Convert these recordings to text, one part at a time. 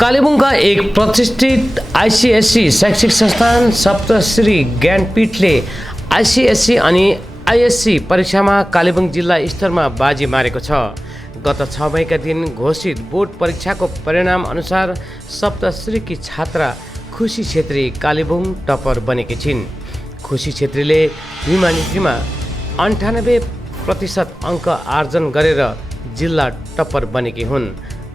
कालेबुङका एक प्रतिष्ठित आइसिएससी शैक्षिक संस्थान सप्तश्री ज्ञानपीठले आइसिएससी अनि आइएससी परीक्षामा कालेबुङ जिल्ला स्तरमा बाजी मारेको छ। गत 6 मईका दिन घोषित बोर्ड परीक्षाको परिणाम अनुसार सप्तश्रीकी छात्रा खुसी छेत्री कालेबुङ टपर बनेकी छिन्। खुसी छेत्रीले ह्युम्यानिटीमा 98% अङ्क आर्जन गरेर जिल्ला टपर बनेकी हुन्।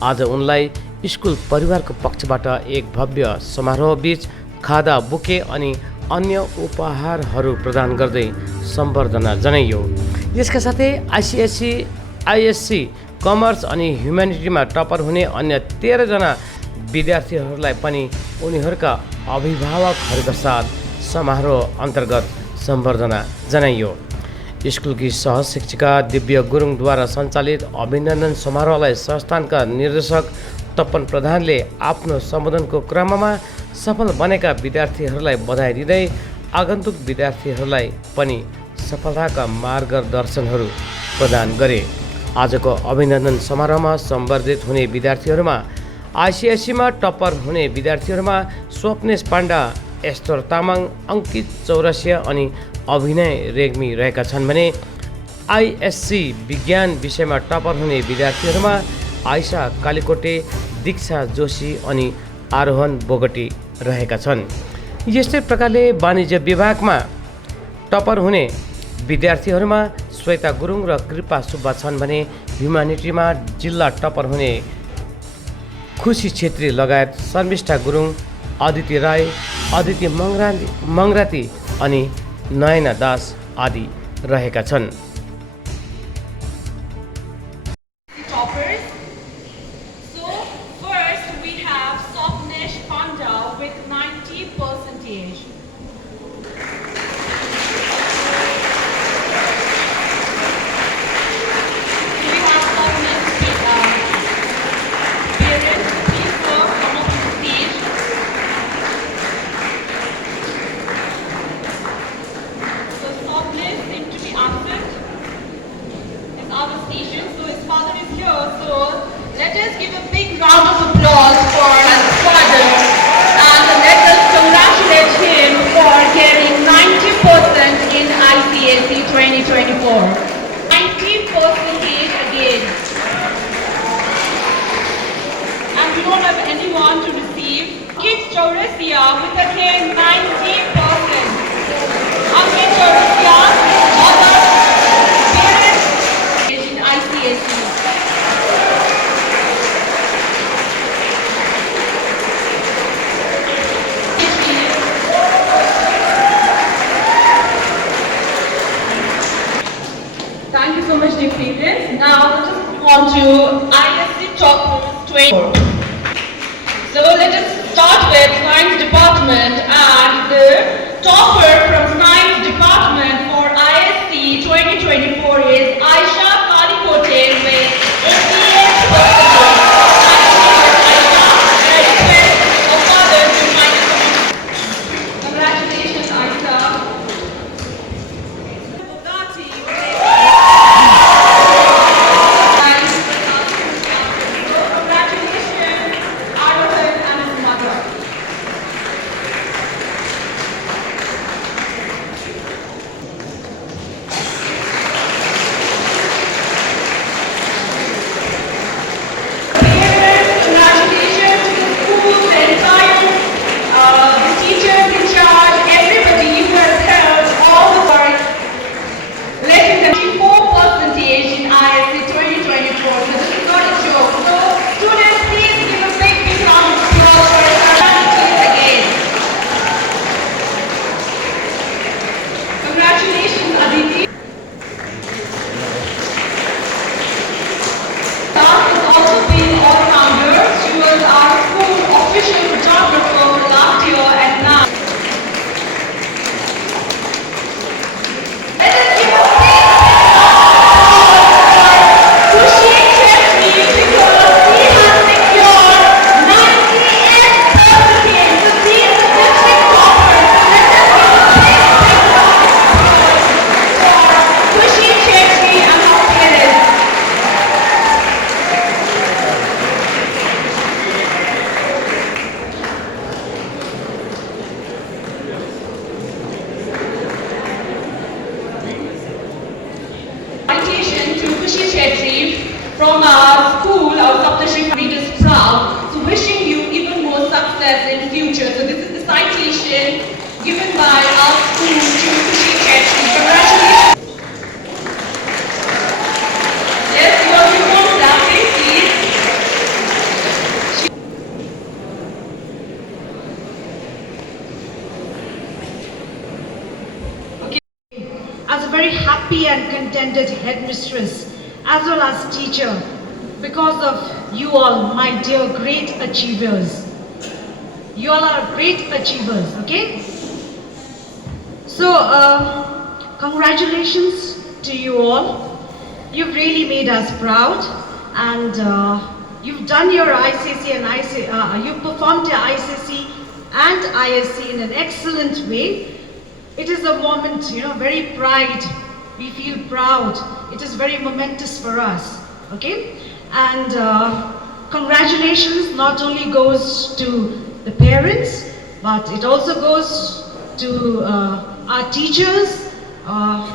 आज उनलाई स्कुल परिवारको पक्षबाट एक भव्य समारोहबीच खादा बुके अनि अन्य उपहारहरू प्रदान गर्दै सम्बर्धना जनाइयो। यसका साथै आइसिएससी आइएससी कमर्स अनि ह्युम्यानिटीमा टपर हुने अन्य 13 जना विद्यार्थीहरूलाई पनि उनीहरूका अभिभावकहरूका साथ समारोह अन्तर्गत सम्बर्धना जनाइयो। स्कुलकी सहशिक्षिका दिव्य गुरुङद्वारा सञ्चालित अभिनन्दन समारोहलाई संस्थानका निर्देशक तपन प्रधानले आफ्नो सम्बोधनको क्रममा सफल बनेका विद्यार्थीहरूलाई बधाई दिँदै आगन्तुक विद्यार्थीहरूलाई पनि सफलताका मार्गदर्शनहरू प्रदान गरे। आजको अभिनन्दन समारोहमा सम्बर्धित हुने विद्यार्थीहरूमा आइसिएससीमा टपर हुने विद्यार्थीहरूमा स्वप्नेश पाण्डा, एस्तर तामाङ, अङ्कित चौरसिया अनि अभिनय रेग्मी रहेका छन् भने आइएससी विज्ञान विषयमा टपर हुने विद्यार्थीहरूमा आइसा कालीकोटे, दीक्षा जोशी अनि आरोहण बोगटी रहेका छन्। यस्तै प्रकारले वाणिज्य विभागमा टपर हुने विद्यार्थीहरूमा श्वेता गुरुङ र कृपा सुब्बा छन् भने ह्युम्यानिटीमा जिल्ला टपर हुने खुसी छेत्री लगायत शर्मिष्ठा गुरुङ, अदिति राई, अदिति मङ्गराती अनि नयना दास आदि रहेका छन्। Thank you so much, dear parents. Now let us move on to ISC Toppers 20. So let us start with Science Department, and the topper from Science Department for ISC 2024 is Aisha Kalikote with 88%. Congratulations, Aisha. From our school, our Saptashri Read is proud, so wishing you even more success in future. So this is the citation given by our school to Kushi Chetri. Congratulations. Yes, you all keep on clapping, please. As a very happy and contented headmistress as well as teacher, because of you all, my dear great achievers. You all are great achievers, okay? So, congratulations to you all. You've really made us proud, and you've done your ICC and you've performed your ICC and ISC in an excellent way. It is a moment, very pride. We feel proud. It is very momentous for us, okay? And congratulations not only goes to the parents, but it also goes to our teachers.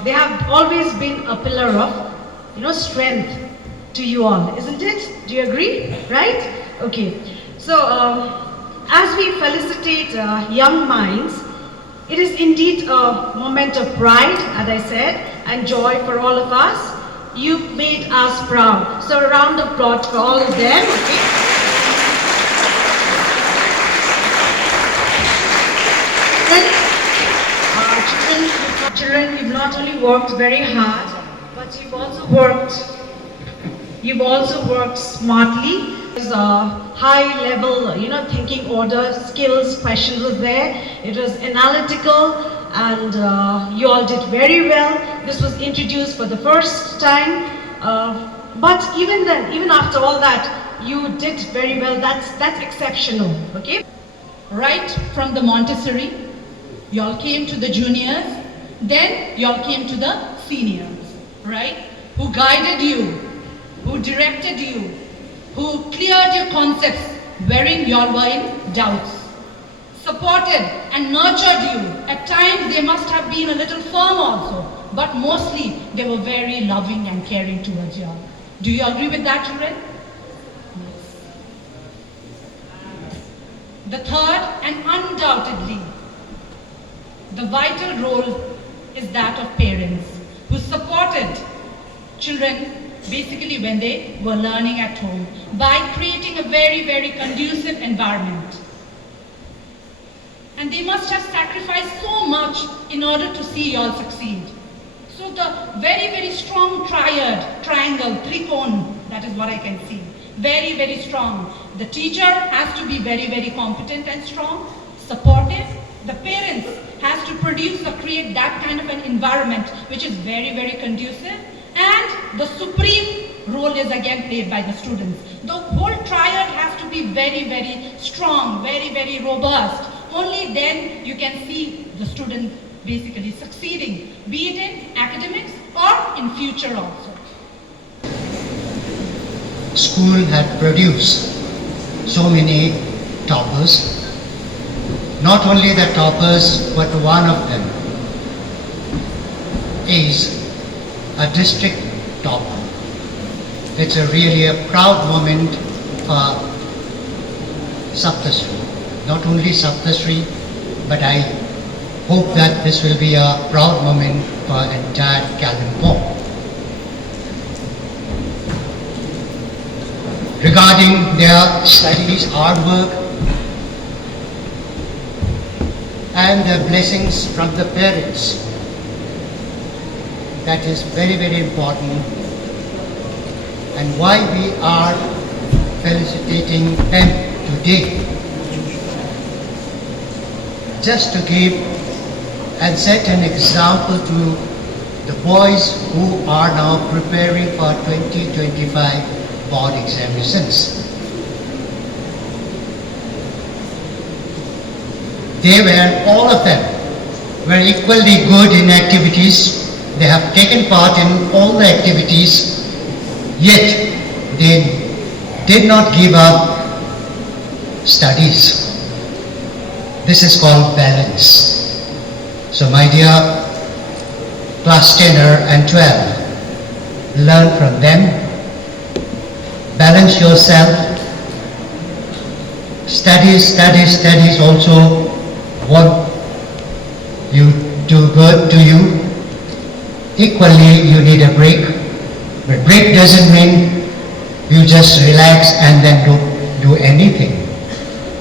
They have always been a pillar of, strength to you all, isn't it? Do you agree? Right? Okay. So, as we felicitate young minds, it is indeed a moment of pride, as I said, and joy for all of us. You've made us proud. So a round of applause for all of them. Okay? Then, children, you've not only worked very hard, but you've also worked smartly. There's a high level, thinking order, skills, questions were there. It was analytical, and you all did very well. This was introduced for the first time, but even then, even after all that, you did very well. That's exceptional, okay? Right from the Montessori, y'all came to the juniors, then y'all came to the seniors, right? Who guided you, who directed you, who cleared your concepts wherein y'all were in doubts, supported and nurtured you. At times they must have been a little firm also, but mostly they were very loving and caring towards y'all. Do you agree with that, children? Yes. The third, and undoubtedly, the vital role is that of parents who supported children basically when they were learning at home by creating a very, very conducive environment. And they must have sacrificed so much in order to see y'all succeed. So the very, very strong triangle, trikon, that is what I can see. Very, very strong. The teacher has to be very, very competent and strong, supportive. The parents has to produce or create that kind of an environment which is very, very conducive. And the supreme role is again played by the students. The whole triad has to be very, very strong, very, very robust. Only then you can see the student basically succeeding, be it in academics or in future also. School had produced so many toppers. Not only the toppers, but one of them is a district topper. It's really a proud moment for Saptashri. Not only Saptashri, but I hope that this will be a proud moment for entire Kalimpong. Regarding their studies, hard work, and the blessings from the parents, that is very, very important, and why we are felicitating them today. Just to give and set an example to the boys who are now preparing for 2025 board examinations. They were, all of them, were equally good in activities. They have taken part in all the activities, yet they did not give up studies. This is called balance. So my dear class 10er and 12, learn from them, balance yourself. Studies also what you do good to you. Equally, you need a break. But break doesn't mean you just relax and then don't do anything.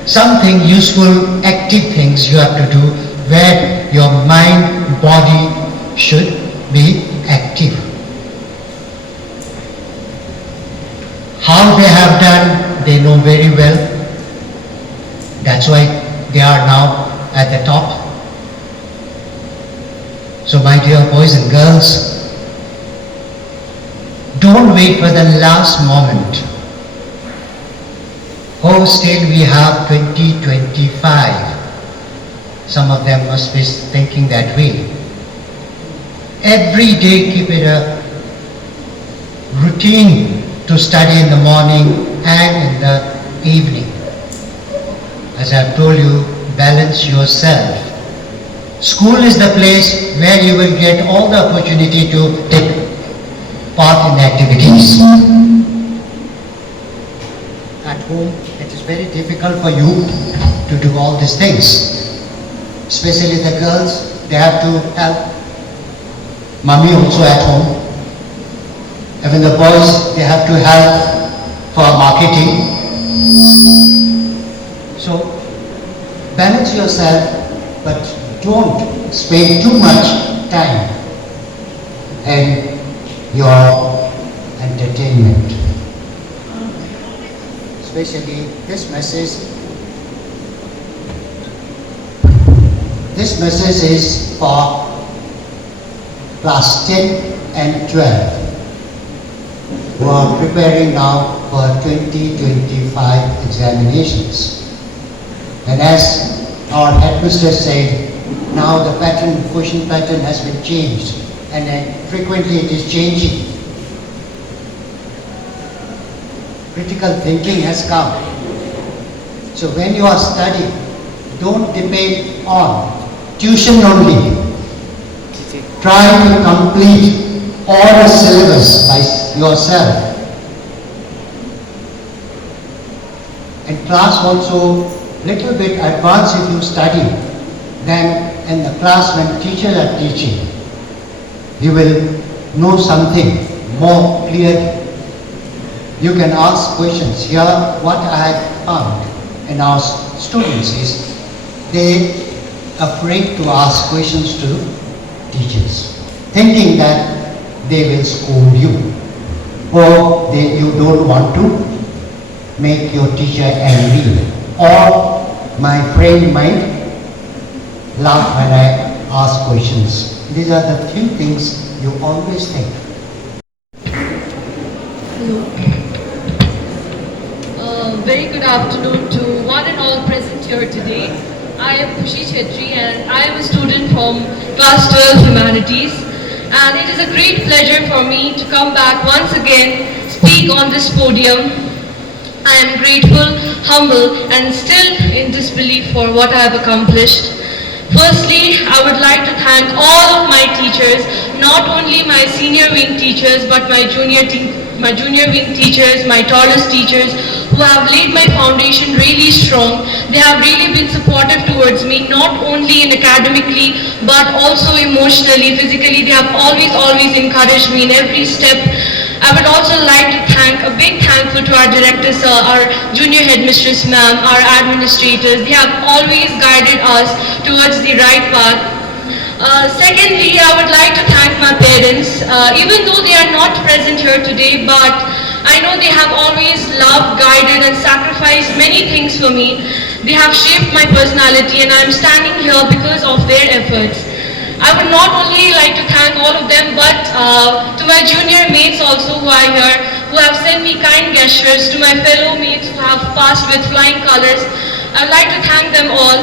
Something useful, active things you have to do where your mind, body should be active. How they have done, they know very well. That's why they are now at the top. So my dear boys and girls, don't wait for the last moment. Oh, still we have 2025. Some of them must be thinking that way. Every day keep it a routine to study in the morning and in the evening. As I've told you, balance yourself. School is the place where you will get all the opportunity to take part in activities. At home, it is very difficult for you to do all these things. Especially the girls, they have to help mommy also at home. Even the boys, they have to help for marketing. So, balance yourself, but don't spend too much time in your entertainment. Especially this message is for class 10 and 12 who are preparing now for 2025 examinations. And as our headmistress said, now the question pattern has been changed, and then frequently it is changing. Critical thinking has come. So when you are studying, don't depend on tuition only. Try to complete all the syllabus by yourself. In class also, little bit advanced if you study, then in the class when teachers are teaching, you will know something more clear. You can ask questions. Here, what I have found in our students is they afraid to ask questions to teachers, thinking that they will scold you, or you don't want to make your teacher angry, or my friend might laugh when I ask questions. These are the few things you always think. Very good afternoon to one and all present here today. I am Khushi Chetri and I am a student from Class 12 Humanities, and it is a great pleasure for me to come back once again, speak on this podium. I am grateful, humble and still in disbelief for what I have accomplished. Firstly, I would like to thank all of my teachers, not only my senior wing teachers but my junior wing teachers, my tallest teachers, who have laid my foundation really strong. They have really been supportive towards me, not only in academically but also emotionally, physically. They have always encouraged me in every step. I would also like to thank, a big thankful to our director sir, our junior headmistress ma'am, our administrators. They have always guided us towards the right path. Secondly, I would like to thank my parents, even though they are not present here today, but I know they have always loved, guided and sacrificed many things for me. They have shaped my personality and I am standing here because of their efforts. I would not only like to thank all of them, but to my junior mates also who are here, who have sent me kind gestures, to my fellow mates who have passed with flying colors. I would like to thank them all.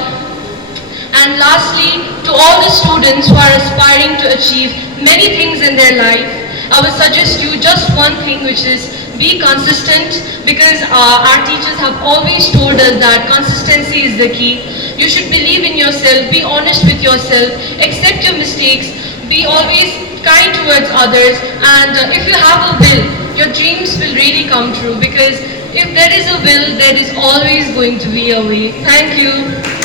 And lastly, to all the students who are aspiring to achieve many things in their life, I would suggest you just one thing, which is be consistent, because our teachers have always told us that consistency is the key. You should believe in yourself, be honest with yourself, accept your mistakes, be always kind towards others, and if you have a will, your dreams will really come true, because if there is a will, there is always going to be a way. Thank you.